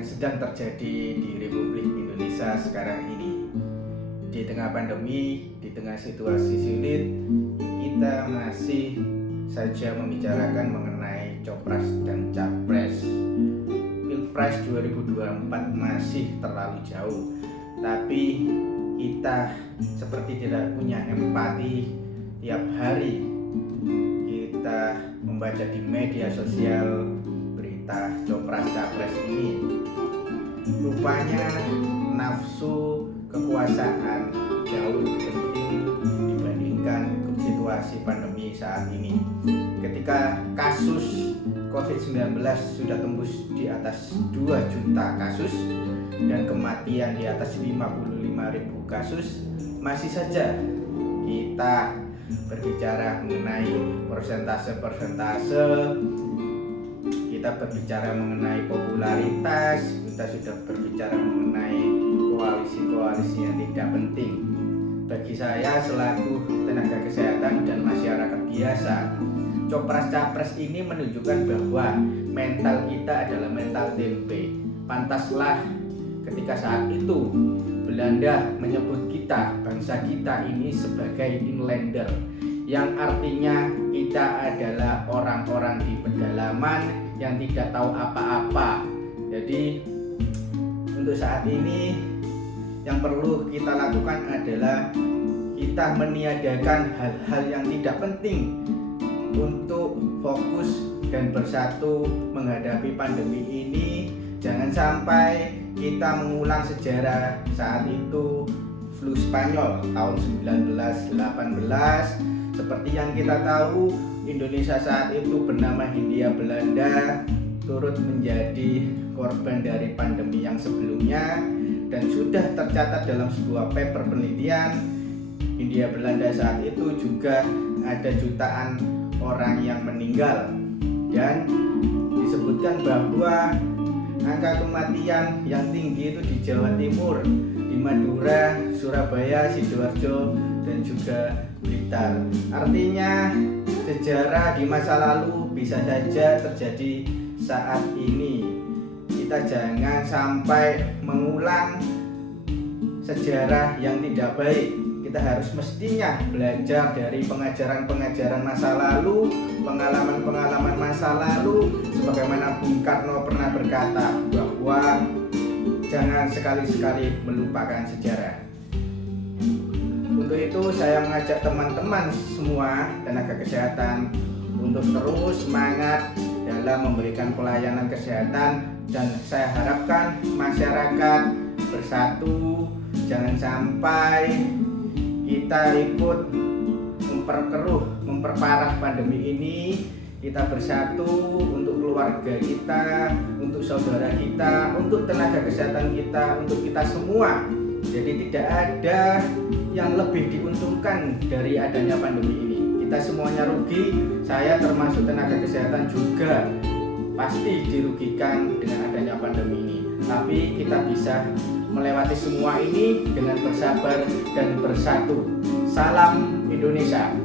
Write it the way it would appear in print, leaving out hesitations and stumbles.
yang sedang terjadi di Republik Indonesia sekarang ini. Di tengah pandemi, di tengah situasi sulit, kita masih saja membicarakan mengenai Copras dan Capres. Pilpres 2024 masih terlalu jauh, tapi kita seperti tidak punya empati. Tiap hari kita membaca di media sosial berita Copras Capres ini. Rupanya nafsu kekuasaan jauh lebih penting dibandingkan situasi pandemi saat ini. Ketika kasus COVID-19 sudah tembus di atas 2 juta kasus dan kematian di atas 55.000 kasus, masih saja kita berbicara mengenai persentase, kita berbicara mengenai popularitas, kita sudah berbicara mengenai koalisi-koalisi yang tidak penting. Bagi saya selaku tenaga kesehatan dan masyarakat biasa, Copras Capres ini menunjukkan bahwa mental kita adalah mental tempe. Pantaslah ketika saat itu Belanda menyebut kita, bangsa kita ini sebagai inlander, yang artinya kita adalah orang-orang di pedalaman yang tidak tahu apa-apa. Jadi untuk saat ini yang perlu kita lakukan adalah kita meniadakan hal-hal yang tidak penting untuk fokus dan bersatu menghadapi pandemi ini. Jangan sampai kita mengulang sejarah saat itu flu Spanyol tahun 1918. Seperti yang kita tahu, Indonesia saat itu bernama Hindia Belanda turut menjadi korban dari pandemi yang sebelumnya, dan sudah tercatat dalam sebuah paper penelitian Hindia Belanda saat itu juga ada jutaan orang yang meninggal, dan disebutkan bahwa angka kematian yang tinggi itu di Jawa Timur, di Madura, Surabaya, Sidoarjo, dan juga Blitar. Artinya sejarah di masa lalu bisa saja terjadi saat ini. Kita jangan sampai mengulang sejarah yang tidak baik. Kita harus mestinya belajar dari pengajaran-pengajaran masa lalu, pengalaman-pengalaman masa lalu, sebagaimana Bung Karno pernah berkata bahwa jangan sekali-sekali melupakan sejarah. Untuk itu saya mengajak teman-teman semua tenaga kesehatan untuk terus semangat dalam memberikan pelayanan kesehatan, dan saya harapkan masyarakat bersatu, jangan sampai kita ikut memperparah pandemi ini. Kita bersatu untuk keluarga kita, untuk saudara kita, untuk tenaga kesehatan kita, untuk kita semua. Jadi tidak ada yang lebih diuntungkan dari adanya pandemi ini. Kita semuanya rugi, saya termasuk tenaga kesehatan juga pasti dirugikan dengan adanya pandemi ini. Tapi kita bisa melewati semua ini dengan bersabar dan bersatu. Salam Indonesia.